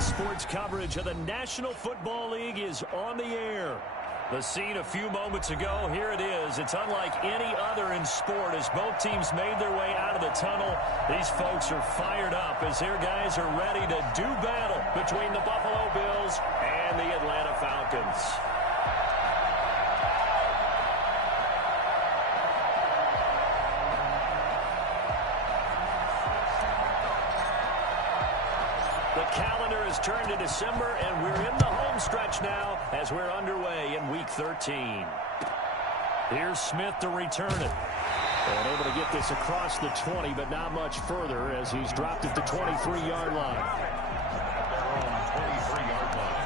Sports coverage of the National Football League is on the air. The scene a few moments ago, here it is. It's unlike any other in sport as both teams made their way out of the tunnel. These folks are fired up as their guys are ready to do battle between the Buffalo Bills and the Atlanta Falcons. The calendar has turned to December, and we're in the home stretch now as we're underway in Week 13. Here's Smith to return it. And able to get this across the 20, but not much further as he's dropped it to 23-yard line. Their own 23-yard line.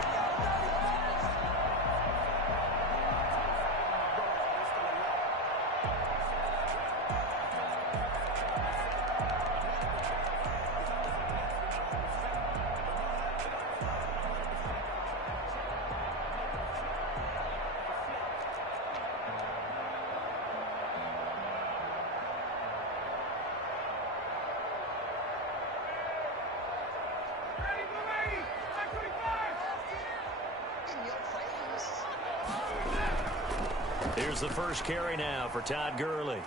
Here's the first carry now for Todd Gurley.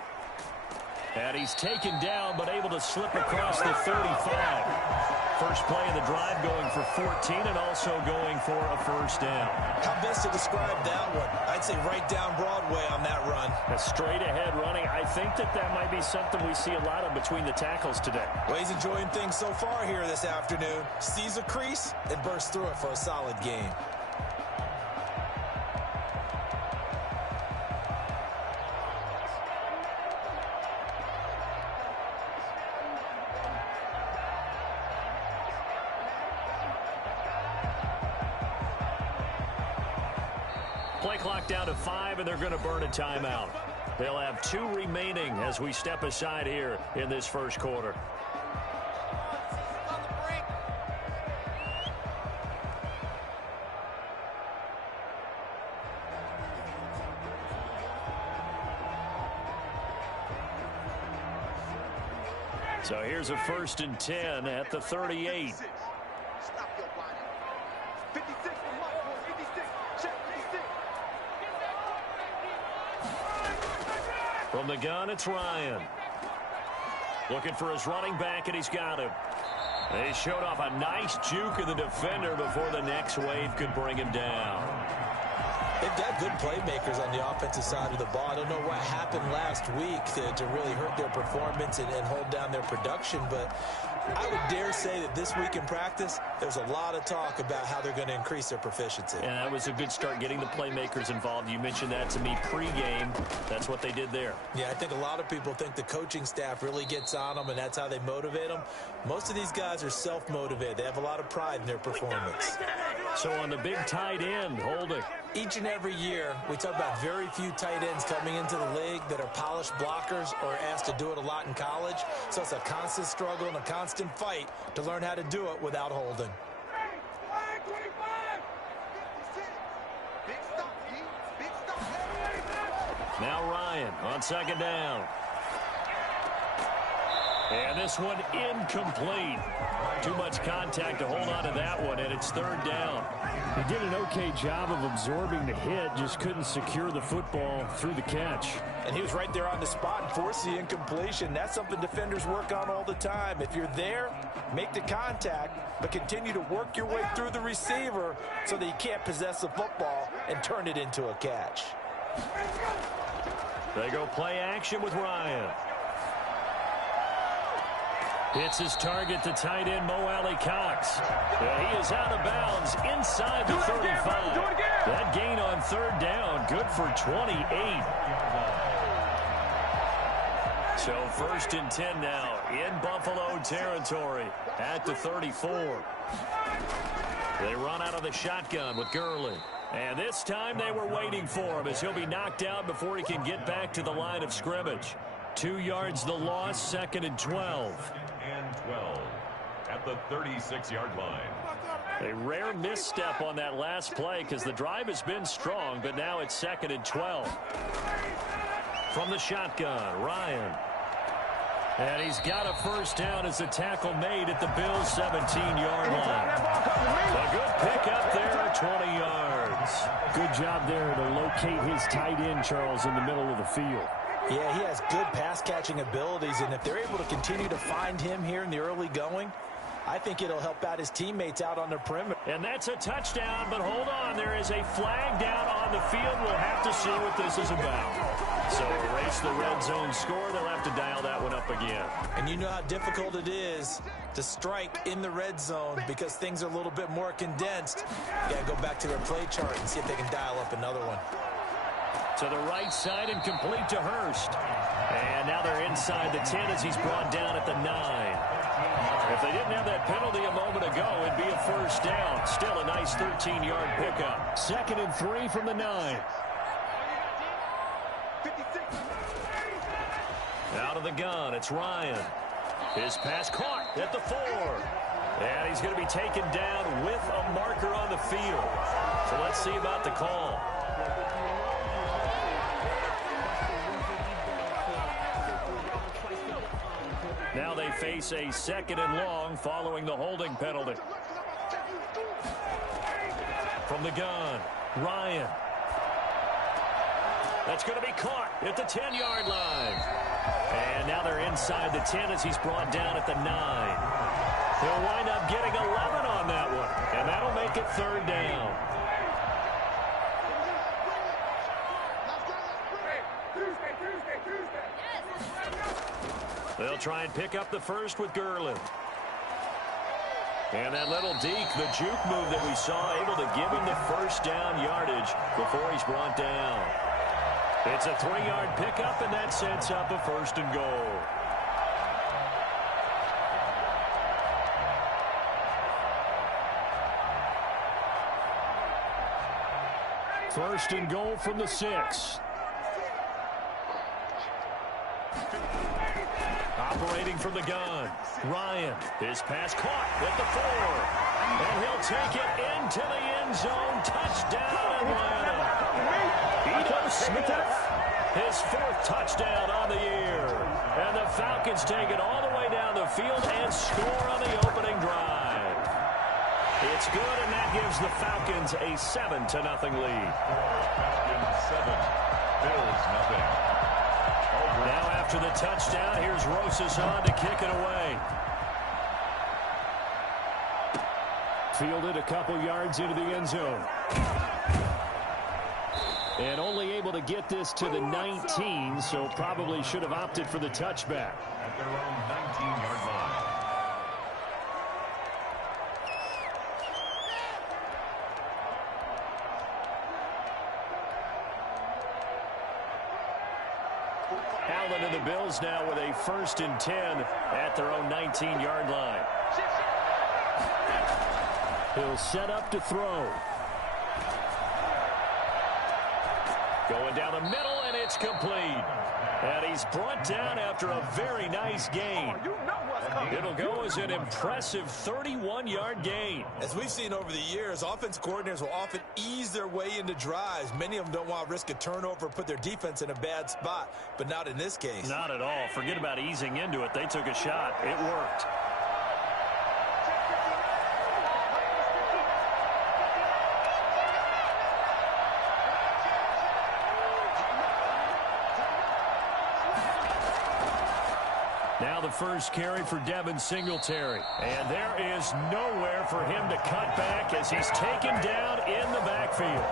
And he's taken down but able to slip across the 35. First play of the drive going for 14 and also going for a first down. How best to describe that one? I'd say right down Broadway on that run. A straight ahead running. I think that might be something we see a lot of between the tackles today. Well, he's enjoying things so far here this afternoon. Sees a crease and bursts through it for a solid game. Play clock down to 5, and they're going to burn a timeout. They'll have 2 remaining as we step aside here in this first quarter. So here's a 1st and 10 at the 38. From the gun, it's Ryan. Looking for his running back, and he's got him. They showed off a nice juke of the defender before the next wave could bring him down. They've got good playmakers on the offensive side of the ball. I don't know what happened last week to really hurt their performance and hold down their production, but I would dare say that this week in practice, there's a lot of talk about how they're going to increase their proficiency. And that was a good start, getting the playmakers involved. You mentioned that to me pregame. That's what they did there. Yeah, I think a lot of people think the coaching staff really gets on them, and that's how they motivate them. Most of these guys are self-motivated. They have a lot of pride in their performance. So on the big tight end, Holding. Each and every year, we talk about very few tight ends coming into the league that are polished blockers or asked to do it a lot in college. So it's a constant struggle and a constant fight to learn how to do it without Holding. Now Ryan on 2nd down. And this one incomplete. Too much contact to hold on to that one, and it's 3rd down. He did an okay job of absorbing the hit, just couldn't secure the football through the catch. And he was right there on the spot and forced the incompletion. That's something defenders work on all the time. If you're there, make the contact, but continue to work your way through the receiver so that you can't possess the football and turn it into a catch. They go play action with Ryan. Hits his target to tight end Mo Alley-Cox. He is out of bounds inside the 35. That gain on 3rd down, good for 28. So 1st and 10 now in Buffalo territory at the 34. They run out of the shotgun with Gurley. And this time they were waiting for him as he'll be knocked out before he can get back to the line of scrimmage. 2 yards the loss, 2nd and 12. And 12 at the 36-yard line. A rare misstep on that last play because the drive has been strong, but now it's 2nd and 12. From the shotgun, Ryan. And he's got a first down as the tackle made at the Bills' 17-yard line. A good pickup there, 20 yards. Good job there to locate his tight end, Charles, in the middle of the field. Yeah, he has good pass-catching abilities, and if they're able to continue to find him here in the early going, I think it'll help out his teammates out on the perimeter. And that's a touchdown, but hold on. There is a flag down on the field. We'll have to see what this is about. So erase the red zone score. They'll have to dial that one up again. And you know how difficult it is to strike in the red zone because things are a little bit more condensed. You got to go back to their play chart and see if they can dial up another one. To the right side and complete to Hurst. And now they're inside the 10 as he's brought down at the 9. If they didn't have that penalty a moment ago, it'd be a first down. Still a nice 13-yard pickup. 2nd and 3 from the 9. Out of the gun, it's Ryan. His pass caught at the 4. And he's going to be taken down with a marker on the field. So let's see about the call. Now they face a 2nd and long following the holding penalty. From the gun, Ryan. That's going to be caught at the 10-yard line. And now they're inside the 10 as he's brought down at the 9. He'll wind up getting 11 on that one. And that'll make it 3rd down. They'll try and pick up the first with Gerlin. And that little deke, the juke move that we saw, able to give him the first down yardage before he's brought down. It's a 3-yard pickup, and that sets up a 1st and goal. First and goal from the 6. Operating from the gun, Ryan. His pass caught at the 4. And he'll take it into the end zone. Touchdown, Atlanta. Ito Smith, his 4th touchdown on the year. And the Falcons take it all the way down the field and score on the opening drive. It's good, and that gives the Falcons a 7-0 lead. Falcons 7, Bills nothing. Now after the touchdown, here's Rosas on to kick it away. Fielded a couple yards into the end zone. And only able to get this to the 19, so probably should have opted for the touchback. At their own 19-yard line. Allen and the Bills now with a 1st and 10 at their own 19-yard line. He'll set up to throw. Going down the middle, and it's complete. And he's brought down after a very nice gain. It'll go as an impressive 31-yard gain. As we've seen over the years, offense coordinators will often ease their way into drives. Many of them don't want to risk a turnover or put their defense in a bad spot, but not in this case. Not at all. Forget about easing into it. They took a shot. It worked. Now the first carry for Devin Singletary. And there is nowhere for him to cut back as he's taken down in the backfield.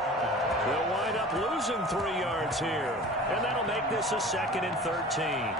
They'll wind up losing 3 yards here. And that'll make this a 2nd and 13.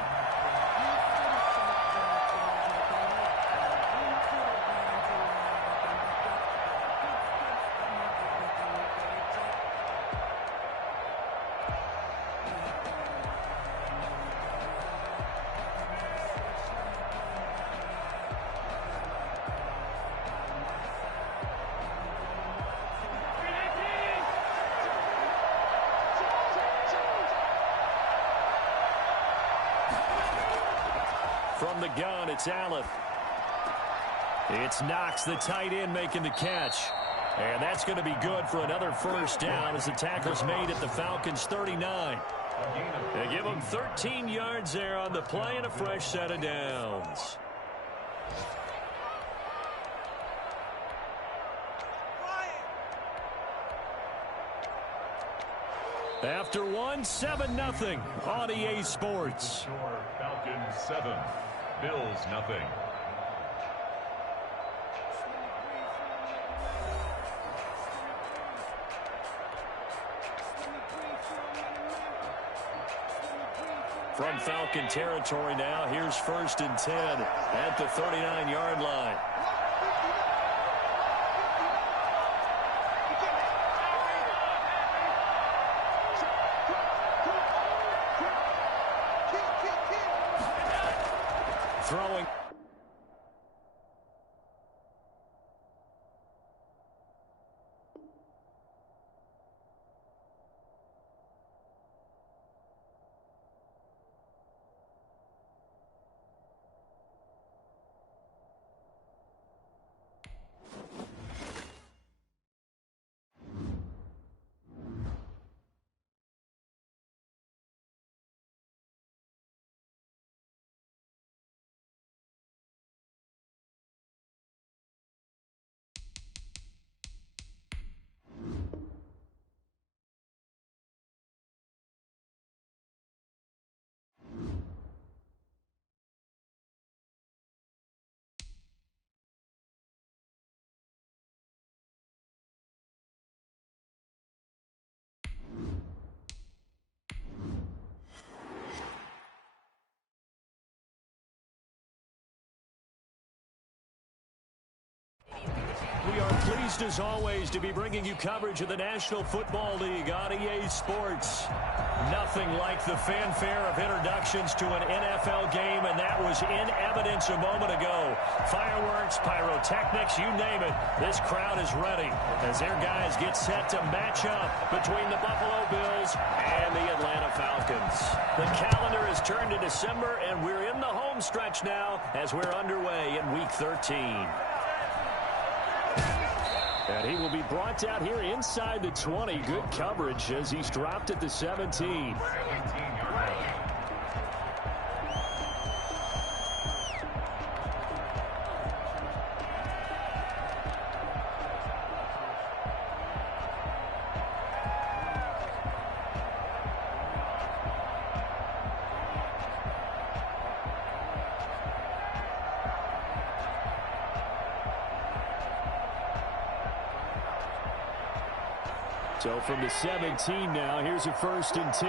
From the gun, it's Allen. It's Knox, the tight end, making the catch. And that's going to be good for another first down as the tackle's made at the Falcons' 39. They give them 13 yards there on the play and a fresh set of downs. After 7-0 on EA Sports. Falcons 7, Bills 0. From Falcon territory now, here's 1st and 10 at the 39-yard line. Throwing. We are pleased, as always, to be bringing you coverage of the National Football League on EA Sports. Nothing like the fanfare of introductions to an NFL game, and that was in evidence a moment ago. Fireworks, pyrotechnics, you name it. This crowd is ready as their guys get set to match up between the Buffalo Bills and the Atlanta Falcons. The calendar is turned to December, and we're in the home stretch now as we're underway in Week 13. And he will be brought out here inside the 20. Good coverage as he's dropped at the 17. So from the 17 now, here's a 1st and 10.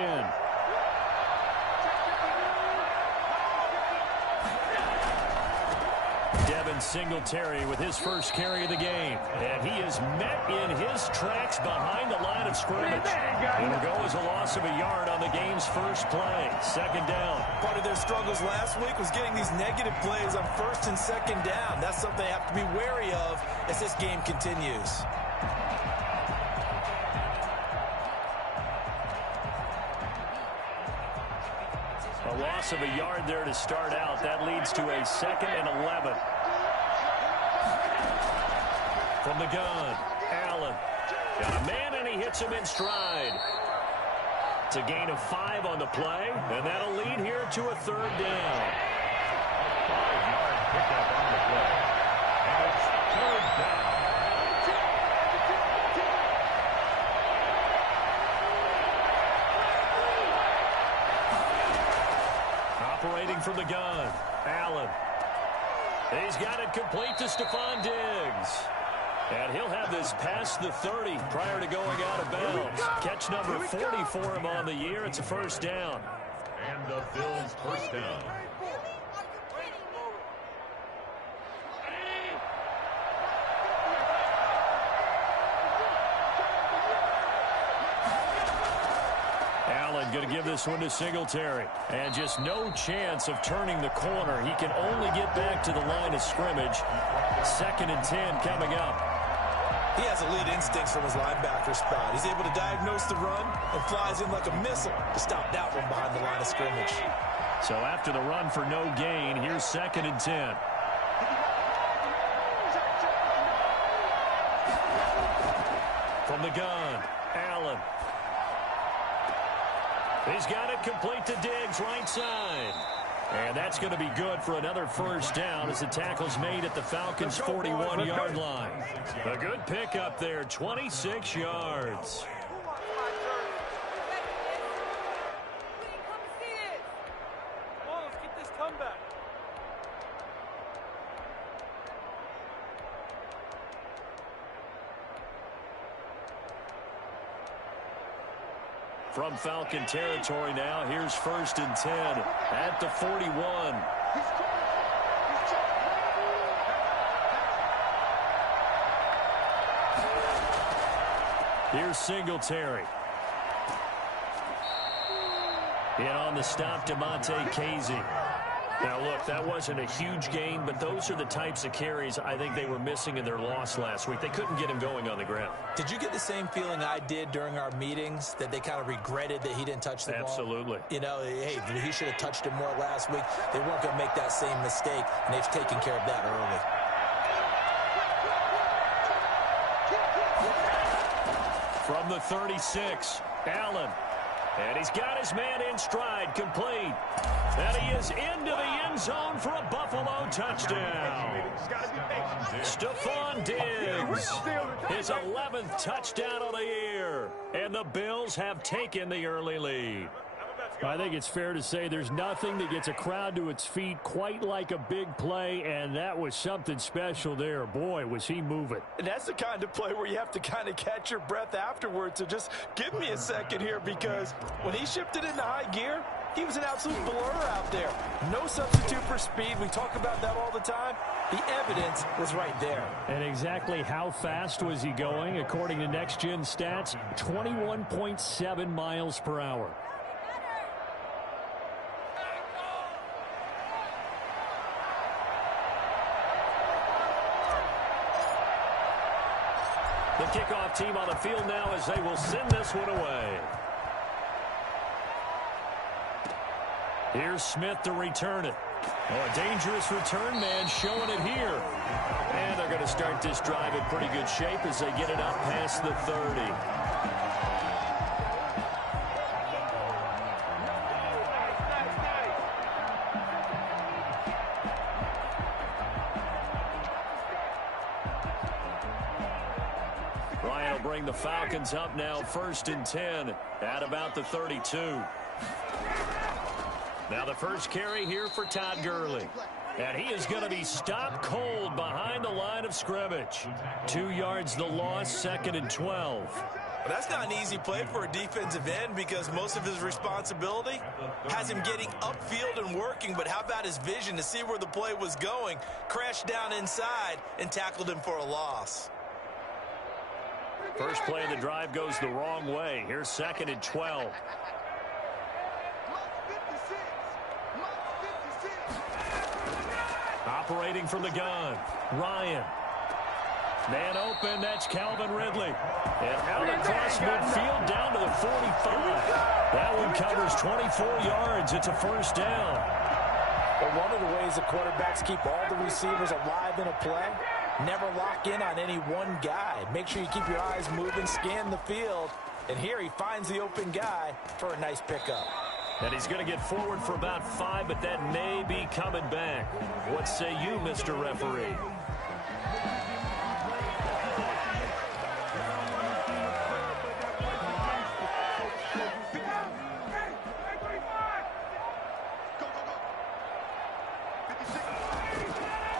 Devin Singletary with his first carry of the game. And he is met in his tracks behind the line of scrimmage. It'll go as a loss of a yard on the game's first play. 2nd down. Part of their struggles last week was getting these negative plays on 1st and 2nd down. That's something they have to be wary of as this game continues. A loss of a yard there to start out. That leads to a 2nd and 11. From the gun, Allen. Got a man, and he hits him in stride. It's a gain of 5 on the play, and that'll lead here to a 3rd down. 5-yard pickup on the play. And it's 3rd down. Operating from the gun, Allen. He's got it complete to Stephon Diggs. And he'll have this past the 30 prior to going out of bounds. Catch number 40 for him on the year. It's a 1st down. And the Bills' 1st down. Going to give this one to Singletary. And just no chance of turning the corner. He can only get back to the line of scrimmage. 2nd and 10 coming up. He has elite instincts from his linebacker spot. He's able to diagnose the run and flies in like a missile to stop that one behind the line of scrimmage. So after the run for no gain, here's 2nd and 10. From the gun, Allen. He's got it complete to Diggs, right side. And that's going to be good for another first down as the tackle's made at the Falcons' 41-yard line. A good pickup there, 26 yards. From Falcon territory now, here's 1st and 10 at the 41. Here's Singletary. In on the stop, DeMonte Casey. Now, look, that wasn't a huge gain, but those are the types of carries I think they were missing in their loss last week. They couldn't get him going on the ground. Did you get the same feeling I did during our meetings, that they kind of regretted that he didn't touch the ball? Absolutely. You know, hey, he should have touched it more last week. They weren't going to make that same mistake, and they've taken care of that early. From the 36, Allen. And he's got his man in stride, complete. And he is into the end zone for a Buffalo touchdown. Stephon Diggs, his 11th touchdown of the year. And the Bills have taken the early lead. I think it's fair to say there's nothing that gets a crowd to its feet quite like a big play, and that was something special there. Boy, was he moving. And that's the kind of play where you have to kind of catch your breath afterwards. So just give me a second here, because when he shifted into high gear, he was an absolute blur out there. No substitute for speed. We talk about that all the time. The evidence was right there. And exactly how fast was he going? According to Next Gen Stats, 21.7 miles per hour. The kickoff team on the field now as they will send this one away. Here's Smith to return it. Oh, a dangerous return man showing it here. And they're going to start this drive in pretty good shape as they get it up past the 30. Ryan will bring the Falcons up now 1st and 10 at about the 32. Now the first carry here for Todd Gurley. And he is going to be stopped cold behind the line of scrimmage. 2 yards the loss, 2nd and 12. Well, that's not an easy play for a defensive end, because most of his responsibility has him getting upfield and working. But how about his vision to see where the play was going? Crashed down inside and tackled him for a loss. First play of the drive goes the wrong way. Here's 2nd and 12. Operating from the gun, Ryan. Man open, that's Calvin Ridley. And out across midfield down to the 45. That one covers 24 yards. It's a first down. But one of the ways the quarterbacks keep all the receivers alive in a play, never lock in on any one guy. Make sure you keep your eyes moving, scan the field. And here he finds the open guy for a nice pickup. And he's going to get forward for about 5, but that may be coming back. What say you, Mr. Referee?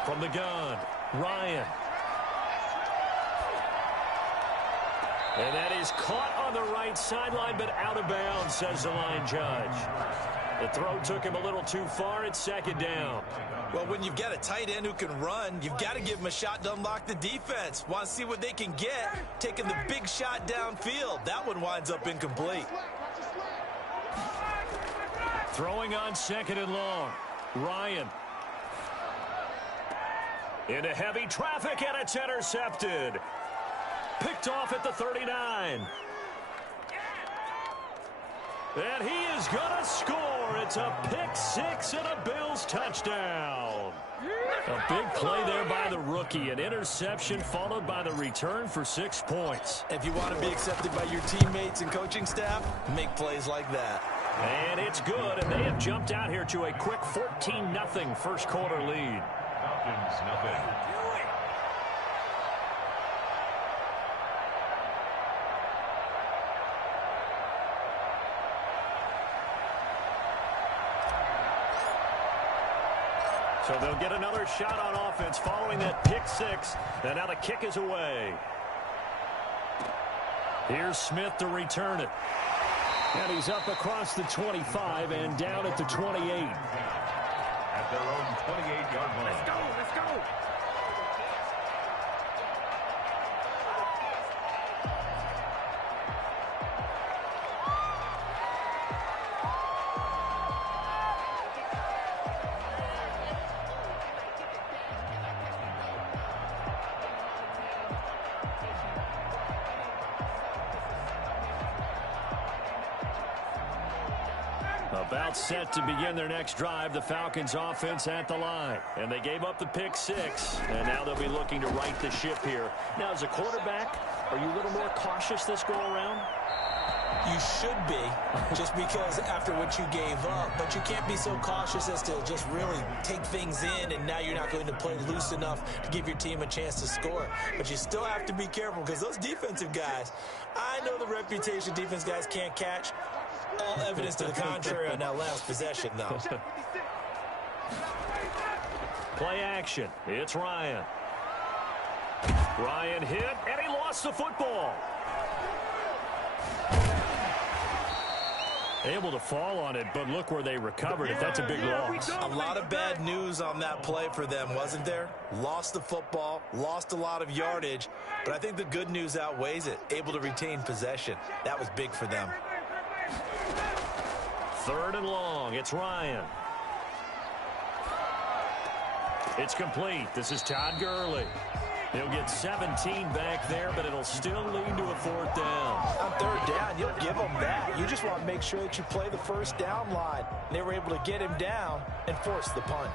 From the gun, Ryan. And that is caught on the right sideline, but out of bounds, says the line judge. The throw took him a little too far. It's 2nd down. Well, when you've got a tight end who can run, you've got to give him a shot to unlock the defense. Want to see what they can get, taking the big shot downfield. That one winds up incomplete. Throwing on 2nd and long. Ryan. Into heavy traffic, and it's intercepted. Picked off at the 39. And he is going to score. It's a pick 6 and a Bills touchdown. A big play there by the rookie. An interception followed by the return for 6 points. If you want to be accepted by your teammates and coaching staff, make plays like that. And it's good, and they have jumped out here to a quick 14-0 first quarter lead. Falcons, nothing. So they'll get another shot on offense following that pick six. And now the kick is away. Here's Smith to return it. And he's up across the 25 and down at the 28. At their own 28-yard line. Let's go, let's go. About set to begin their next drive, the Falcons offense at the line. And they gave up the pick six, and now they'll be looking to right the ship here. Now, as a quarterback, are you a little more cautious this go-around? You should be, just because after what you gave up. But you can't be so cautious as to just really take things in, and now you're not going to play loose enough to give your team a chance to score. But you still have to be careful, because those defensive guys, I know the reputation defense guys can't catch. All evidence to the contrary on that last possession, though. Play action. It's Ryan. Ryan hit, and he lost the football. Able to fall on it, but look where they recovered it. That's a big loss. A lot of bad news on that play for them, wasn't there? Lost the football, lost a lot of yardage, but I think the good news outweighs it. Able to retain possession. That was big for them. Third and long. It's Ryan. It's complete. This is Todd Gurley. He'll get 17 back there, but it'll still lead to a fourth down. On third down, you'll give them that. You just want to make sure that you play the first down line. They were able to get him down and force the punt.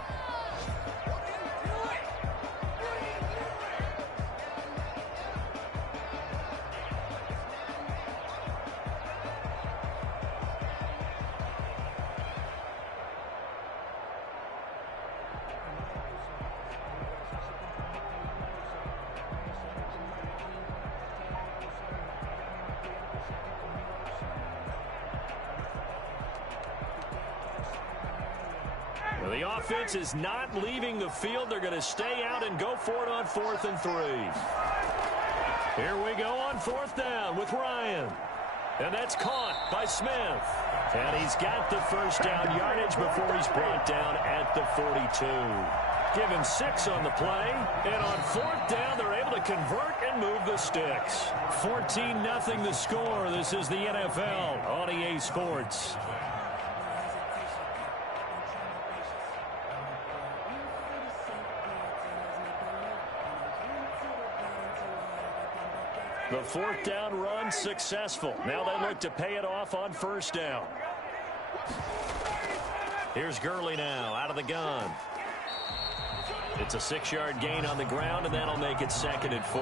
The offense is not leaving the field. They're going to stay out and go for it on 4th and 3. Here we go on 4th down with Ryan. And that's caught by Smith. And he's got the first down yardage before he's brought down at the 42. Given 6 on the play. And on 4th down, they're able to convert and move the sticks. 14-0 the score. This is the NFL on EA Sports. The 4th down run successful. Now they look to pay it off on 1st down. Here's Gurley now out of the gun. It's a 6-yard gain on the ground, and that'll make it 2nd and 4.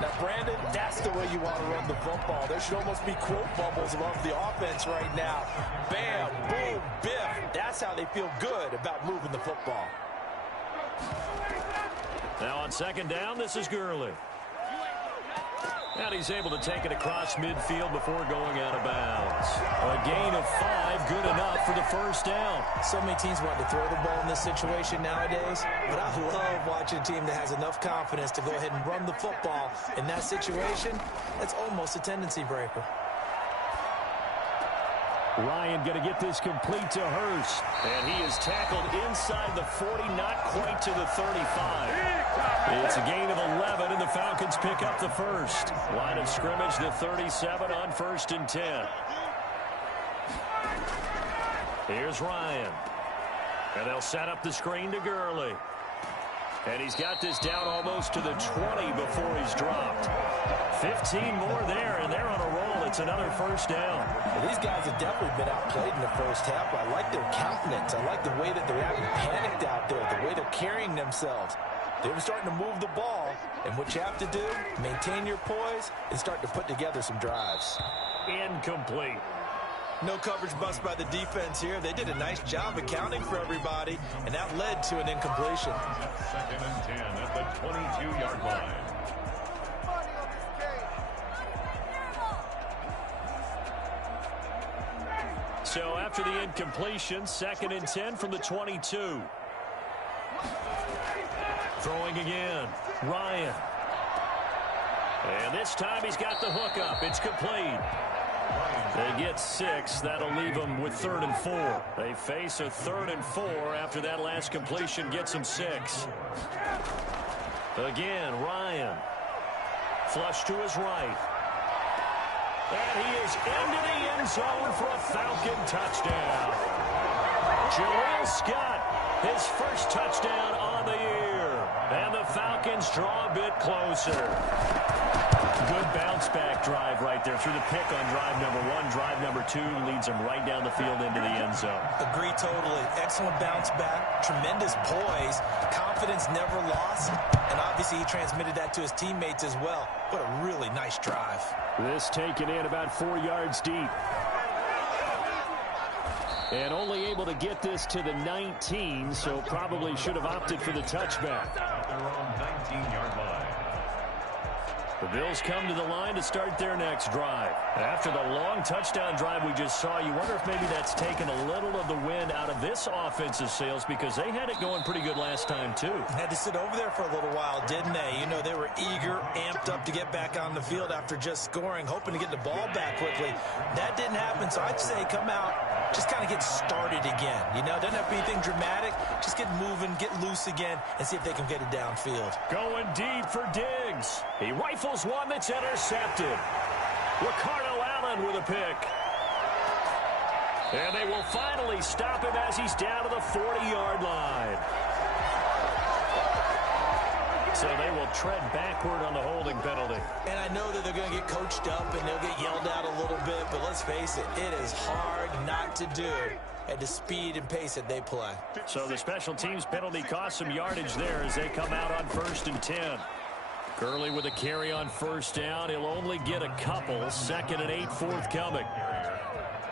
Now, Brandon, that's the way you want to run the football. There should almost be quote bubbles above the offense right now. Bam, boom, biff. That's how they feel good about moving the football. Now on 2nd down, this is Gurley. And he's able to take it across midfield before going out of bounds. A gain of 5, good enough for the 1st down. So many teams want to throw the ball in this situation nowadays, but I love watching a team that has enough confidence to go ahead and run the football. In that situation, that's almost a tendency breaker. Ryan going to get this complete to Hurst. And he is tackled inside the 40, not quite to the 35. It's a gain of 11, and the Falcons pick up the first. Line of scrimmage, the 37 on 1st and 10. Here's Ryan. And they'll set up the screen to Gurley. And he's got this down almost to the 20 before he's dropped. 15 more there, and they're on a roll. It's another 1st down. Well, these guys have definitely been outplayed in the first half. I like their countenance. I like the way that they're having panicked out there, the way they're carrying themselves. They're starting to move the ball, and what you have to do, maintain your poise and start to put together some drives. Incomplete. No coverage bust by the defense here. They did a nice job accounting for everybody, and that led to an incompletion. 2nd and 10 at the 22-yard line. So after the incompletion, 2nd and 10 from the 22. Throwing again, Ryan. And this time he's got the hook up. It's complete. They get 6. That'll leave them with 3rd and 4. They face a 3rd and 4 after that last completion gets them 6. Again, Ryan. Flush to his right. And he is into the end zone for a Falcon touchdown. Jaleel Scott, his first touchdown on the year. And the Falcons draw a bit closer. Good bounce-back drive right there through the pick on drive number 1. Drive number 2 leads them right down the field into the end zone. Agree totally. Excellent bounce-back, tremendous poise, confidence never lost, and obviously he transmitted that to his teammates as well. What a really nice drive. This taken in about 4 yards deep. And only able to get this to the 19, so probably should have opted for the touchback. Their own 19-yard line. The Bills come to the line to start their next drive. After the long touchdown drive we just saw, you wonder if maybe that's taken a little of the wind out of this offensive sails, because they had it going pretty good last time too. Had to sit over there for a little while, didn't they? You know, they were eager, amped up to get back on the field after just scoring, hoping to get the ball back quickly. That didn't happen, so I'd say come out, just kind of get started again. You know, doesn't have to be anything dramatic. Just get moving, get loose again, and see if they can get it downfield. Going deep for Diggs. He rifles one that's intercepted. Ricardo Allen with a pick. And they will finally stop him as he's down to the 40-yard line. So they will tread backward on the holding penalty. And I know that they're going to get coached up and they'll get yelled at a little bit, but let's face it, it is hard not to do at the speed and pace that they play. So the special teams penalty cost some yardage there as they come out on 1st and 10. Gurley with a carry on 1st down. He'll only get a couple. 2nd and 8 forthcoming.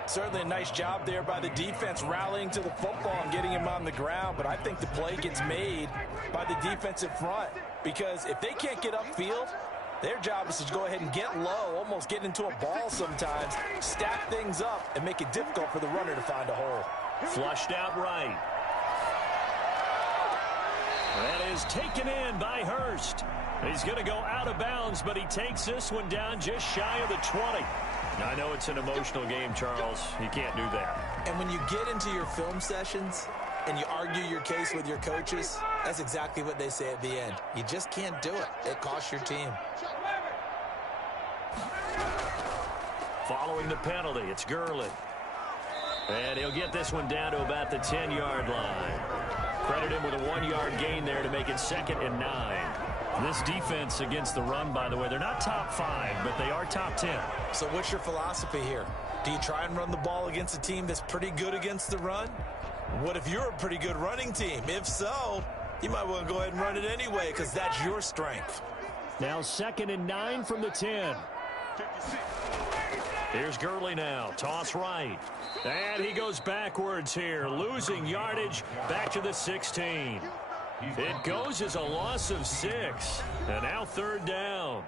Certainly a nice job there by the defense rallying to the football and getting him on the ground, but I think the play gets made by the defensive front, because if they can't get upfield, their job is to go ahead and get low, almost get into a ball sometimes, stack things up, and make it difficult for the runner to find a hole. Flushed out right. That is taken in by Hurst. He's going to go out of bounds, but he takes this one down just shy of the 20. I know it's an emotional game, Charles. You can't do that. And when you get into your film sessions and you argue your case with your coaches, that's exactly what they say at the end. You just can't do it. It costs your team. Following the penalty, it's Gurley. And he'll get this one down to about the 10-yard line. Credit him with a 1-yard gain there to make it 2nd and 9. This defense against the run, by the way, they're not top 5, but they are top 10. So what's your philosophy here? Do you try and run the ball against a team that's pretty good against the run? What if you're a pretty good running team? If so, you might want to go ahead and run it anyway, because that's your strength. Now 2nd and 9 from the 10. Here's Gurley now. Toss right. And he goes backwards here, losing yardage back to the 16. It goes as a loss of 6. And now 3rd down.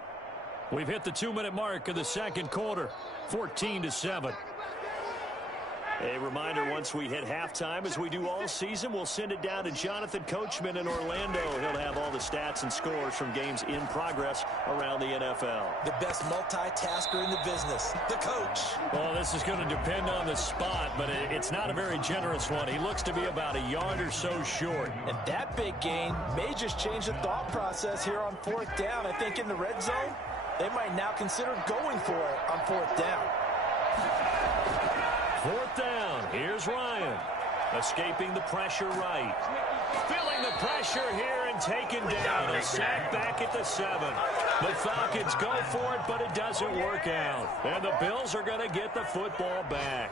We've hit the 2-minute mark of the 2nd quarter. 14-7. A reminder, once we hit halftime, as we do all season, we'll send it down to Jonathan Coachman in Orlando. He'll have all the stats and scores from games in progress around the NFL. The best multitasker in the business, the coach. Well, this is going to depend on the spot, but it's not a very generous one. He looks to be about a yard or so short. And that big gain may just change the thought process here on 4th down. I think in the red zone, they might now consider going for it on 4th down. 4th down. Here's Ryan. Escaping the pressure right. Feeling the pressure here and taken down. A sack back at the 7. The Falcons go for it, but it doesn't work out. And the Bills are going to get the football back.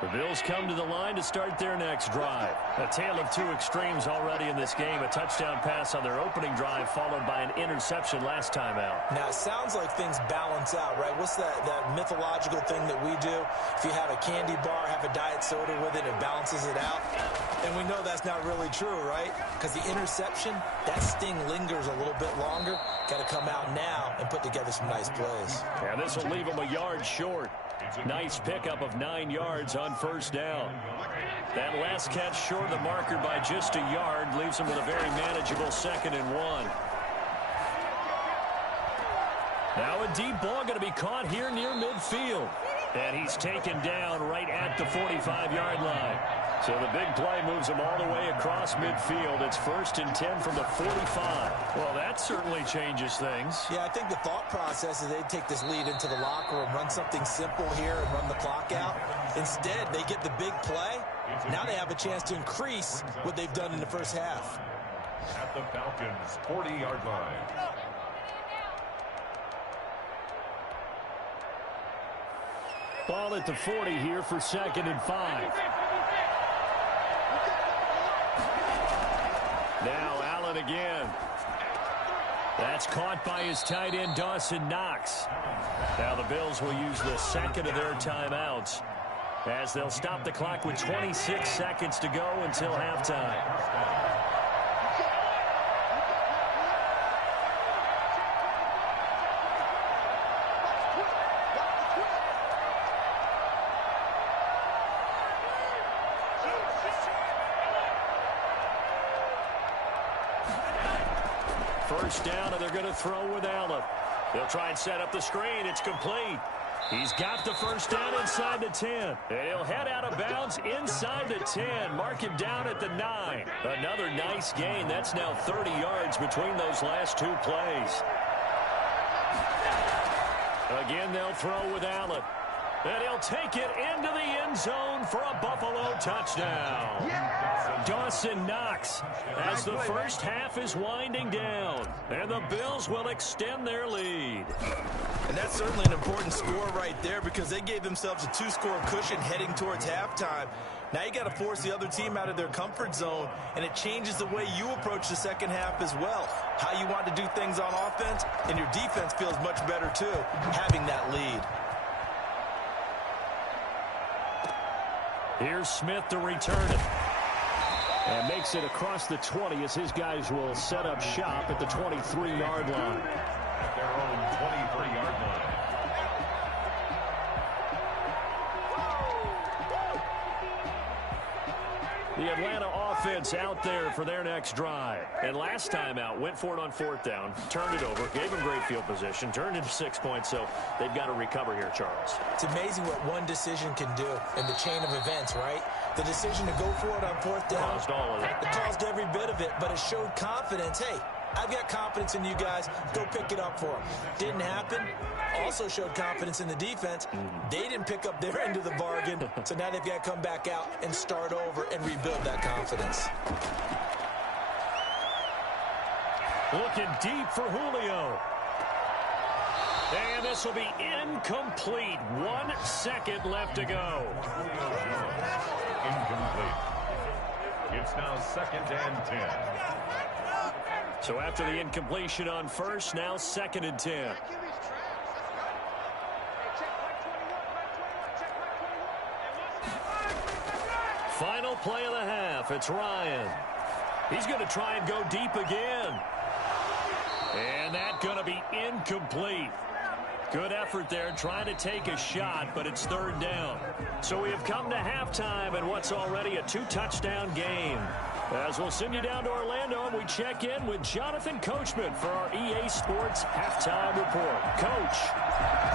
The Bills come to the line to start their next drive. A tale of two extremes already in this game. A touchdown pass on their opening drive followed by an interception last time out. Now, it sounds like things balance out, right? What's that mythological thing that we do? If you have a candy bar, have a diet soda with it, it balances it out. And we know that's not really true, right? Because the interception, that sting lingers a little bit longer. Got to come out now and put together some nice plays. And this will leave them a yard short. Nice pickup of 9 yards on first down. That last catch short of the marker by just a yard leaves them with a very manageable 2nd and 1. Now a deep ball going to be caught here near midfield. And he's taken down right at the 45-yard line. So the big play moves him all the way across midfield. It's 1st and 10 from the 45. Well, that certainly changes things. Yeah, I think the thought process is they'd take this lead into the locker room, run something simple here and run the clock out. Instead, they get the big play. Now they have a chance to increase what they've done in the first half. At the Falcons' 40-yard line. Ball at the 40 here for 2nd and 5. Now Allen again. That's caught by his tight end, Dawson Knox. Now the Bills will use the second of their timeouts as they'll stop the clock with 26 seconds to go until halftime. First down, and they're going to throw with Allen. They'll try and set up the screen. It's complete. He's got the first down inside the 10. And he'll head out of bounds inside the 10. Mark him down at the 9. Another nice gain. That's now 30 yards between those last two plays. Again, they'll throw with Allen. And he'll take it into the end zone for a Buffalo touchdown. Yeah! Dawson Knox as the first half is winding down. And the Bills will extend their lead. And that's certainly an important score right there because they gave themselves a 2-score cushion heading towards halftime. Now you got to force the other team out of their comfort zone, and it changes the way you approach the second half as well. How you want to do things on offense, and your defense feels much better too, having that lead. Here's Smith to return it. And makes it across the 20 as his guys will set up shop at the 23-yard line. At their own 23-yard line. The Atlanta offense out there for their next drive. And last time out, went for it on 4th down, turned it over, gave them great field position, turned into 6 points, so they've got to recover here, Charles. It's amazing what one decision can do in the chain of events, right? The decision to go for it on 4th down. Caused all of it. It caused every bit of it, but it showed confidence. Hey, I've got confidence in you guys. Go pick it up for them. Didn't happen. Also showed confidence in the defense. They didn't pick up their end of the bargain, so now they've got to come back out and start over and rebuild that confidence. Looking deep for Julio. And this will be incomplete. 1 second left to go. Incomplete. It's now 2nd and 10. So after the incompletion on first, now 2nd and 10. Final play of the half. It's Ryan. He's going to try and go deep again. And that's going to be incomplete. Good effort there trying to take a shot, but it's 3rd down. So we have come to halftime in what's already a 2-touchdown game. As we'll send you down to Orlando, and we check in with Jonathan Coachman for our EA Sports Halftime Report. Coach,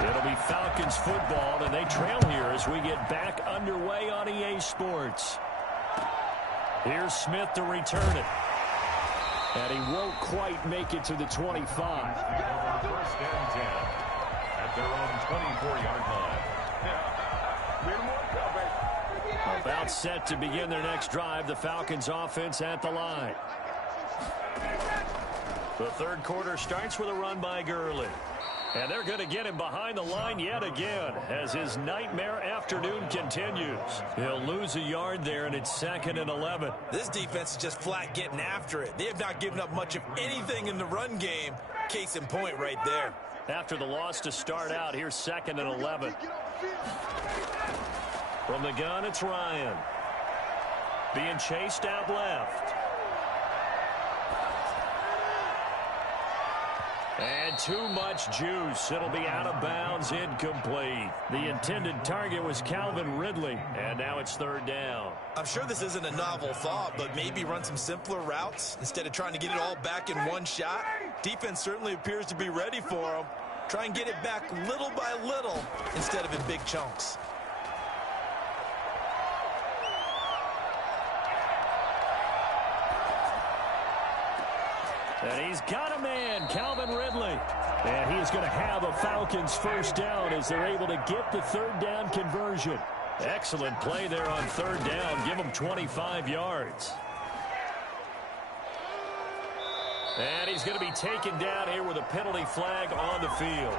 it'll be Falcons football, and they trail here as we get back underway on EA Sports. Here's Smith to return it. And he won't quite make it to the 25. 1st and 10. At their own 24-yard line. About set to begin their next drive, the Falcons offense at the line. The 3rd quarter starts with a run by Gurley. And they're going to get him behind the line yet again as his nightmare afternoon continues. He'll lose a yard there, and it's 2nd and 11. This defense is just flat getting after it. They have not given up much of anything in the run game. Case in point right there. After the loss to start out, here's 2nd and 11. From the gun, it's Ryan. Being chased out left. And too much juice. It'll be out of bounds, incomplete. The intended target was Calvin Ridley, and now it's 3rd down. I'm sure this isn't a novel thought, but maybe run some simpler routes instead of trying to get it all back in one shot. Defense certainly appears to be ready for them. Try and get it back little by little instead of in big chunks. And he's got a man, Calvin Ridley. And he is going to have a Falcons first down as they're able to get the 3rd down conversion. Excellent play there on 3rd down. Give him 25 yards. And he's going to be taken down here with a penalty flag on the field.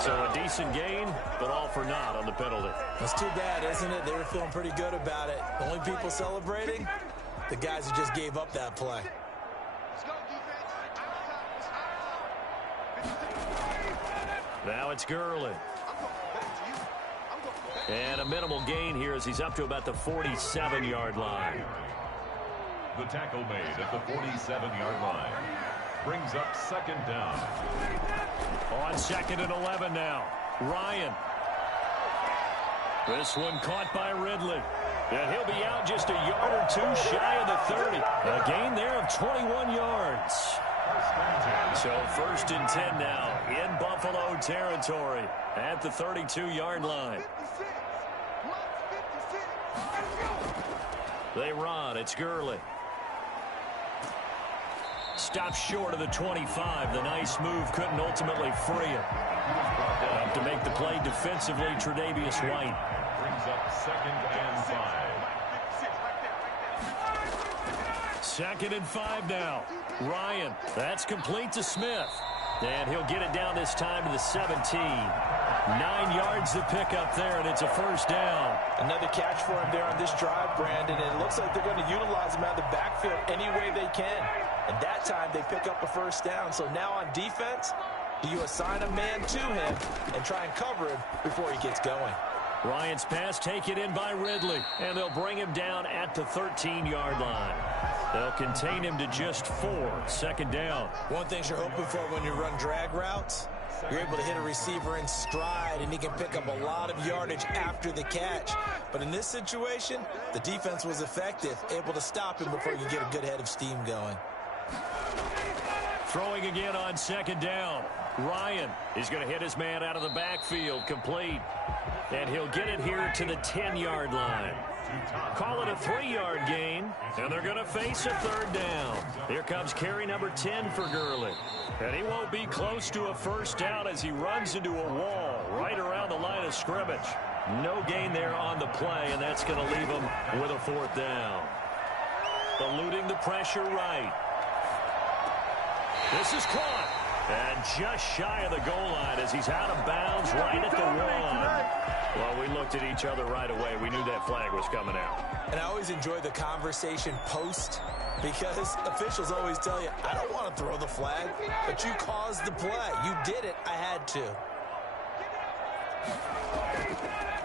So a decent gain, but all for naught on the penalty. That's too bad, isn't it? They were feeling pretty good about it. The only people celebrating, the guys who just gave up that play. Now it's Gurley. And a minimal gain here as he's up to about the 47-yard line. The tackle made at the 47-yard line. Brings up 2nd down. On 2nd and 11 now. Ryan. This one caught by Ridley. And he'll be out just a yard or two shy of the 30. A gain there of 21 yards. So 1st and 10 now in Buffalo territory at the 32-yard line. They run. It's Gurley. Stops short of the 25. The nice move couldn't ultimately free him. Up to make the play defensively, Tre'Davious White. Brings up 2nd and 5. 2nd and 5 now. Ryan. That's complete to Smith. And he'll get it down this time to the 17. 9 yards to pick up there, and it's a first down. Another catch for him there on this drive, Brandon, and it looks like they're going to utilize him out of the backfield any way they can. And that time they pick up a first down. So now on defense, do you assign a man to him and try and cover him before he gets going? Ryan's pass taken in by Ridley, and they'll bring him down at the 13-yard line. They'll contain him to just 4. 2nd down. One thing you're hoping for when you run drag routes, you're able to hit a receiver in stride, and he can pick up a lot of yardage after the catch. But in this situation, the defense was effective, able to stop him before you get a good head of steam going. Throwing again on 2nd down. Ryan is going to hit his man out of the backfield, complete. And he'll get it here to the 10-yard line. Call it a 3-yard gain, and they're going to face a 3rd down. Here comes carry number 10 for Gurley. And he won't be close to a first down as he runs into a wall right around the line of scrimmage. No gain there on the play, and that's going to leave him with a 4th down. Eluding the pressure right. This is caught. And just shy of the goal line as he's out of bounds right at the 1. Well, we looked at each other right away. We knew that flag was coming out. And I always enjoy the conversation post because officials always tell you, I don't want to throw the flag, but you caused the play. You did it. I had to.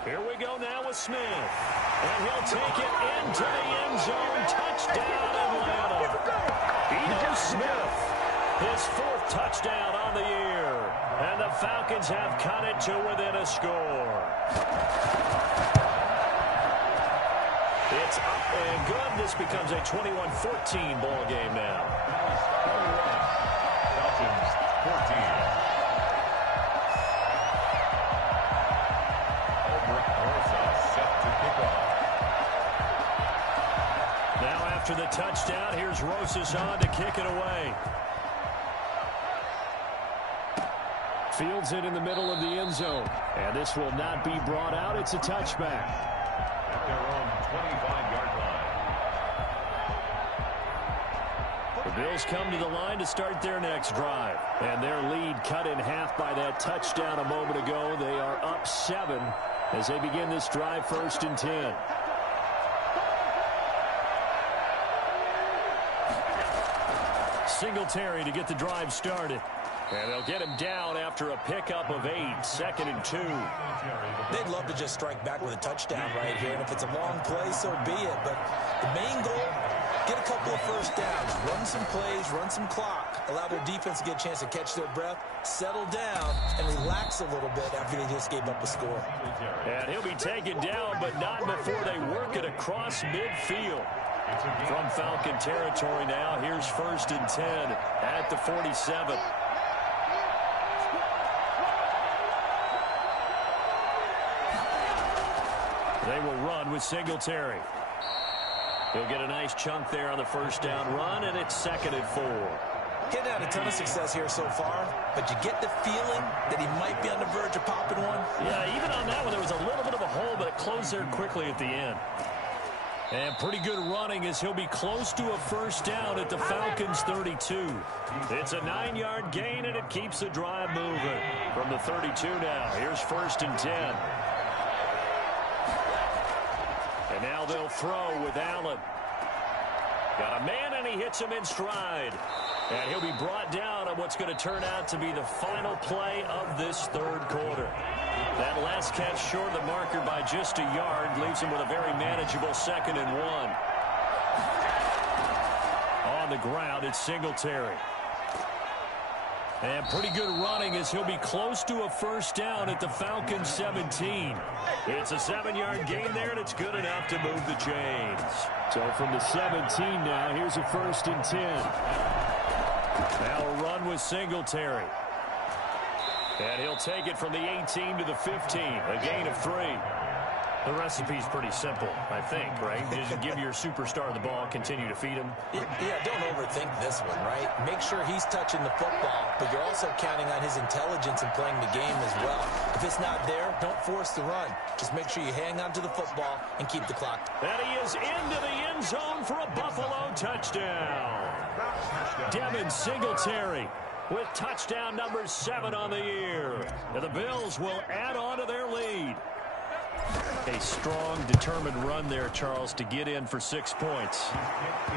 Here we go now with Smith. And he'll take it into the end zone. Touchdown, Atlanta. Eno Smith. His 4th touchdown on the year. And the Falcons have cut it to within a score. It's up and good. This becomes a 21-14 ball game now. Falcons 14. Albert Rosa set to kick off. Now after the touchdown, here's Rosas on to kick it away. Fields it in the middle of the end zone. And this will not be brought out. It's a touchback. At their own 25-yard line. The Bills come to the line to start their next drive. And their lead cut in half by that touchdown a moment ago. They are up 7 as they begin this drive, 1st and 10. Singletary to get the drive started. And they'll get him down after a pickup of 8, 2nd and 2. They'd love to just strike back with a touchdown right here, and if it's a long play, so be it. But the main goal, get a couple of first downs, run some plays, run some clock, allow their defense to get a chance to catch their breath, settle down, and relax a little bit after they just gave up a score. And he'll be taken down, but not before they work it across midfield. From Falcon territory now, here's 1st and 10 at the 47. They will run with Singletary. He'll get a nice chunk there on the 1st down run, and it's 2nd and 4. He's had a ton of success here so far, but you get the feeling that he might be on the verge of popping one. Yeah, even on that one, there was a little bit of a hole, but it closed there quickly at the end. And pretty good running as he'll be close to a 1st down at the Falcons' 32. It's a 9-yard gain, and it keeps the drive moving. From the 32 now, here's 1st and 10. And now they'll throw with Allen. Got a man, and he hits him in stride. And he'll be brought down on what's going to turn out to be the final play of this 3rd quarter. That last catch short of the marker by just a yard leaves him with a very manageable 2nd and 1. On the ground, it's Singletary. And pretty good running as he'll be close to a 1st down at the Falcons' 17. It's a 7-yard gain there, and it's good enough to move the chains. So from the 17 now, here's a 1st and 10. Now a run with Singletary. And he'll take it from the 18 to the 15, a gain of 3. The recipe's pretty simple, I think, right? Just give your superstar the ball, continue to feed him. Yeah, don't overthink this one, right? Make sure he's touching the football, but you're also counting on his intelligence in playing the game as well. If it's not there, don't force the run. Just make sure you hang on to the football and keep the clock. And he is into the end zone for a Buffalo touchdown. Devin Singletary with touchdown number 7 on the year. And the Bills will add on to their lead. A strong, determined run there, Charles, to get in for 6 points.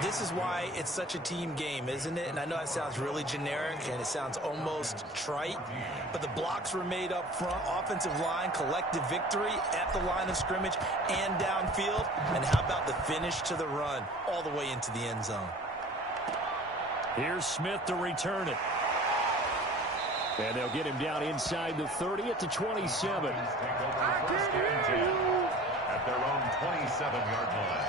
This is why it's such a team game, isn't it? And I know it sounds really generic and it sounds almost trite, but the blocks were made up front, offensive line, collective victory at the line of scrimmage and downfield. And how about the finish to the run all the way into the end zone? Here's Smith to return it. And they'll get him down inside the 30 at the 27. At their own 27-yard line.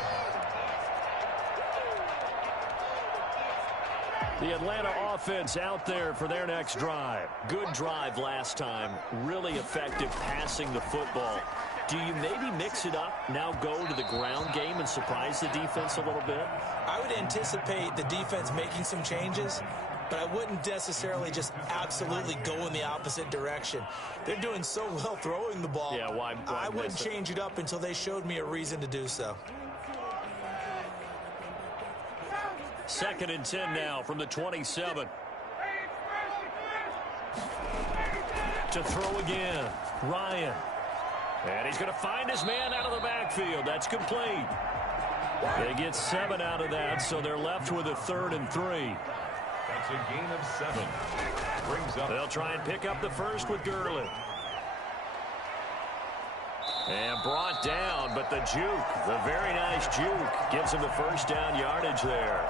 The Atlanta offense out there for their next drive. Good drive last time. Really effective passing the football. Do you maybe mix it up, now go to the ground game and surprise the defense a little bit? I would anticipate the defense making some changes, but I wouldn't necessarily just absolutely go in the opposite direction. They're doing so well throwing the ball. Yeah, why I wouldn't change it up until they showed me a reason to do so. 2nd and 10 now from the 27. To throw again, Ryan. And he's going to find his man out of the backfield. That's complete. They get 7 out of that, so they're left with a 3rd and 3. That's a gain of 7. Brings up. They'll try and pick up the first with Gurley. And brought down, but the juke, the very nice juke, gives him the 1st down yardage there.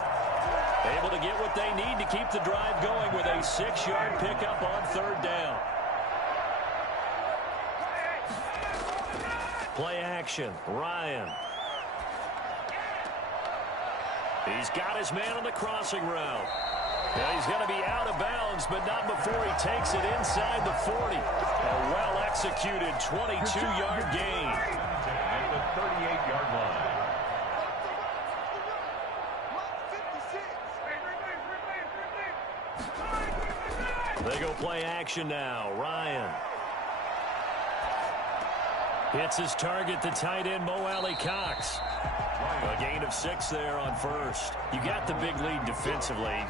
Able to get what they need to keep the drive going with a 6-yard pickup on 3rd down. Play action, Ryan. He's got his man on the crossing route. Now he's going to be out of bounds, but not before he takes it inside the 40. A well-executed 22-yard gain. At the 38-yard line. They go play action now. Ryan. Hits his target, the tight end, Mo Alley-Cox. A gain of 6 there on 1st. You got the big lead defensively.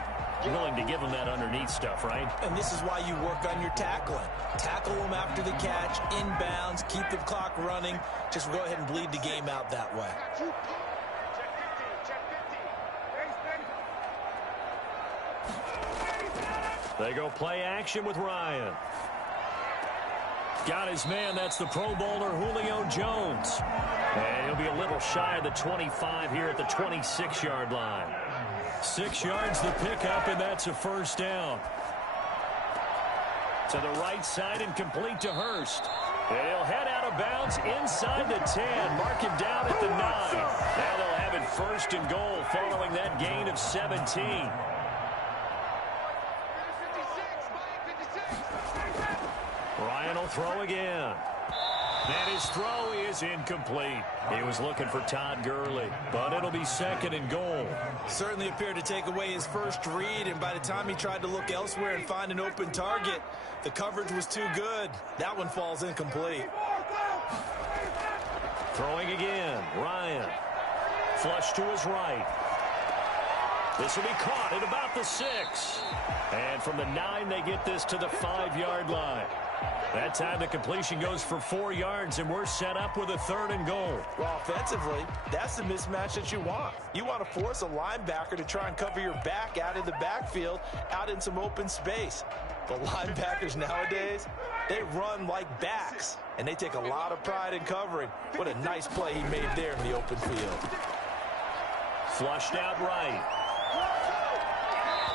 willing to give him that underneath stuff, right? And this is why you work on your tackling. Tackle them after the catch, inbounds, keep the clock running. Just go ahead and bleed the game out that way. They go play action with Ryan. Got his man. That's the Pro Bowler Julio Jones. And he'll be a little shy of the 25 here at the 26-yard line. 6 yards the pickup, and that's a first down. To the right side and complete to Hurst. And he'll head out of bounds inside the 10. Mark him down at the 9. Now they'll have it first and goal following that gain of 17. Ryan will throw again. And his throw is incomplete. He was looking for Todd Gurley, but it'll be second and goal. Certainly appeared to take away his first read, and by the time he tried to look elsewhere and find an open target, the coverage was too good. That one falls incomplete. Throwing again, Ryan. Flush to his right. This will be caught at about the 6. And from the 9, they get this to the 5-yard line. That time the completion goes for 4 yards, and we're set up with a third and goal. Well, offensively, that's the mismatch that you want. You want to force a linebacker to try and cover your back out in the backfield, out in some open space. The linebackers nowadays, they run like backs, and they take a lot of pride in covering. What a nice play he made there in the open field. Flushed out right.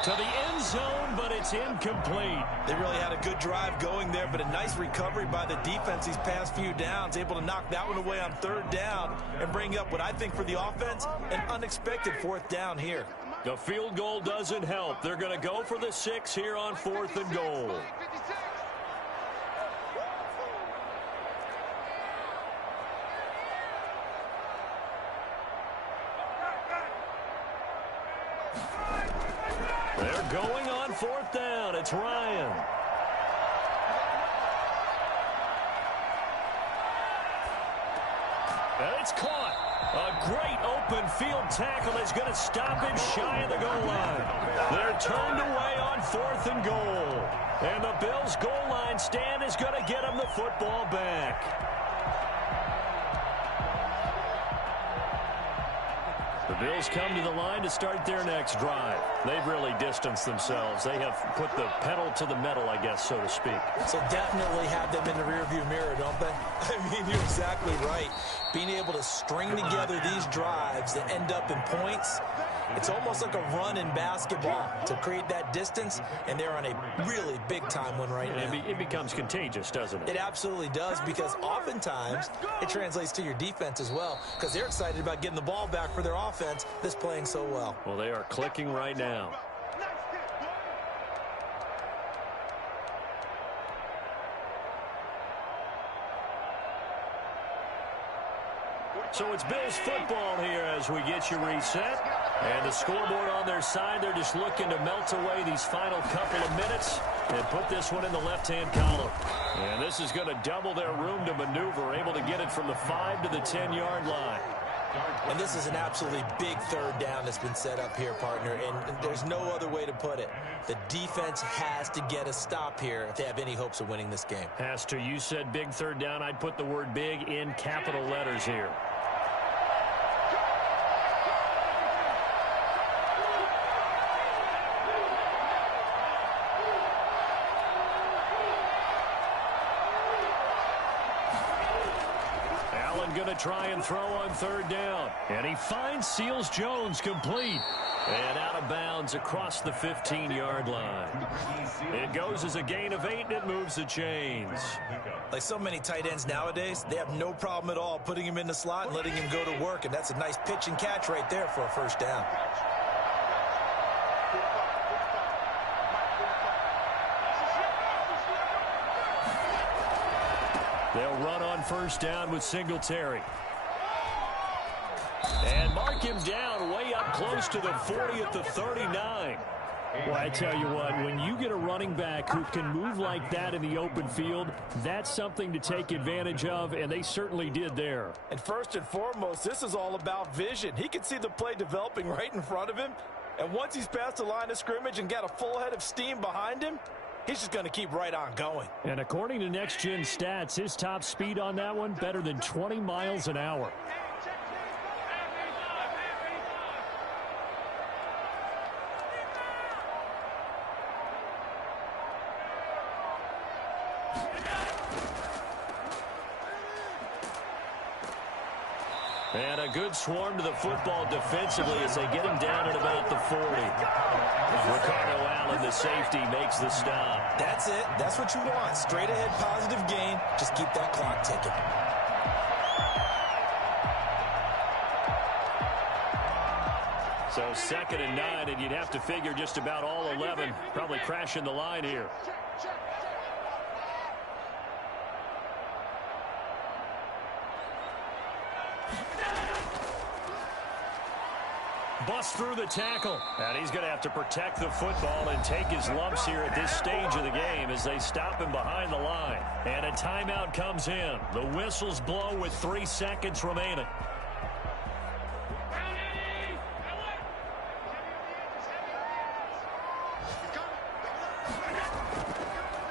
To the end zone, but it's incomplete. They really had a good drive going there, but a nice recovery by the defense these past few downs, able to knock that one away on third down and bring up what I think for the offense, an unexpected fourth down here. The field goal doesn't help. They're going to go for the 6 here on 4th and goal. They're going on 4th down. It's Ryan. And it's caught. A great open field tackle is going to stop him shy of the goal line. They're turned away on 4th and goal. And the Bills' goal line stand is going to get them the football back. The Bills come to the line to start their next drive. They've really distanced themselves. They have put the pedal to the metal, I guess, so to speak. So definitely have them in the rearview mirror, don't they? I mean, you're exactly right. Being able to string together these drives that end up in points, it's almost like a run in basketball to create that distance, and they're on a really big-time one right now. It becomes contagious, doesn't it? It absolutely does, because oftentimes it translates to your defense as well, because they're excited about getting the ball back for their offense that's playing so well. Well, they are clicking right now. So it's Bills football here as we get you reset. And the scoreboard on their side, they're just looking to melt away these final couple of minutes and put this one in the left-hand column. And this is going to double their room to maneuver, able to get it from the 5 to the 10-yard line. And this is an absolutely big third down that's been set up here, partner, and there's no other way to put it. The defense has to get a stop here if they have any hopes of winning this game. Has to. You said big third down. I'd put the word big in capital letters here. Going to try and throw on third down. And he finds Seals Jones complete. And out of bounds across the 15-yard line. It goes as a gain of 8, and it moves the chains. Like so many tight ends nowadays, they have no problem at all putting him in the slot and letting him go to work. And that's a nice pitch and catch right there for a first down. They'll run on first down with Singletary. And mark him down way up close to the 40 at the 39. Well, I tell you what, when you get a running back who can move like that in the open field, that's something to take advantage of, and they certainly did there. And first and foremost, this is all about vision. He can see the play developing right in front of him, And once he's past the line of scrimmage and got a full head of steam behind him, he's just going to keep right on going. And according to Next Gen Stats, his top speed on that one, better than 20 miles an hour. And a good swarm to the football defensively as they get him down at about the 40. Ricardo Allen, the safety, makes the stop. That's it. That's what you want. Straight ahead positive gain. Just keep that clock ticking. So 2nd and 9, and you'd have to figure just about all 11 probably crashing the line here. Bust through the tackle. And he's going to have to protect the football and take his lumps here at this stage of the game as they stop him behind the line. And a timeout comes in. The whistles blow with 3 seconds remaining.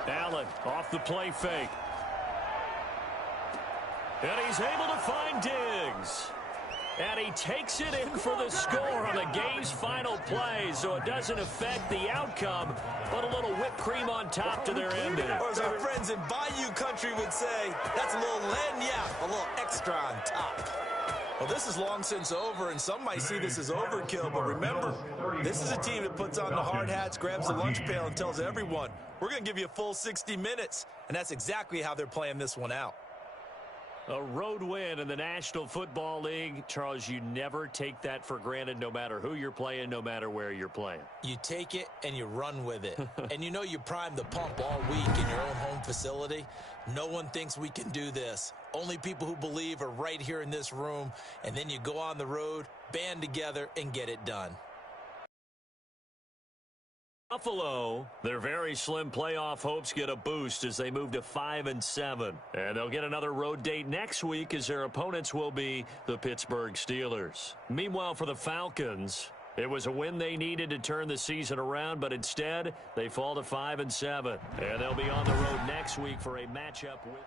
Allen off the play fake. And he's able to find Diggs. And he takes it in for the score on the game's final play, so it doesn't affect the outcome, but a little whipped cream on top to their ending. Or as our friends in Bayou Country would say, that's a little lagniappe, a little extra on top. Well, this is long since over, and some might see this as overkill, but remember, this is a team that puts on the hard hats, grabs the lunch pail, and tells everyone, we're going to give you a full 60 minutes, and that's exactly how they're playing this one out. A road win in the National Football League. Charles, you never take that for granted no matter who you're playing, no matter where you're playing. You take it and you run with it. And you know you prime the pump all week in your own home facility. No one thinks we can do this. Only people who believe are right here in this room. And then you go on the road, band together, and get it done. Buffalo, their very slim playoff hopes get a boost as they move to 5-7. And they'll get another road date next week as their opponents will be the Pittsburgh Steelers. Meanwhile, for the Falcons, it was a win they needed to turn the season around, but instead they fall to 5-7. And they'll be on the road next week for a matchup with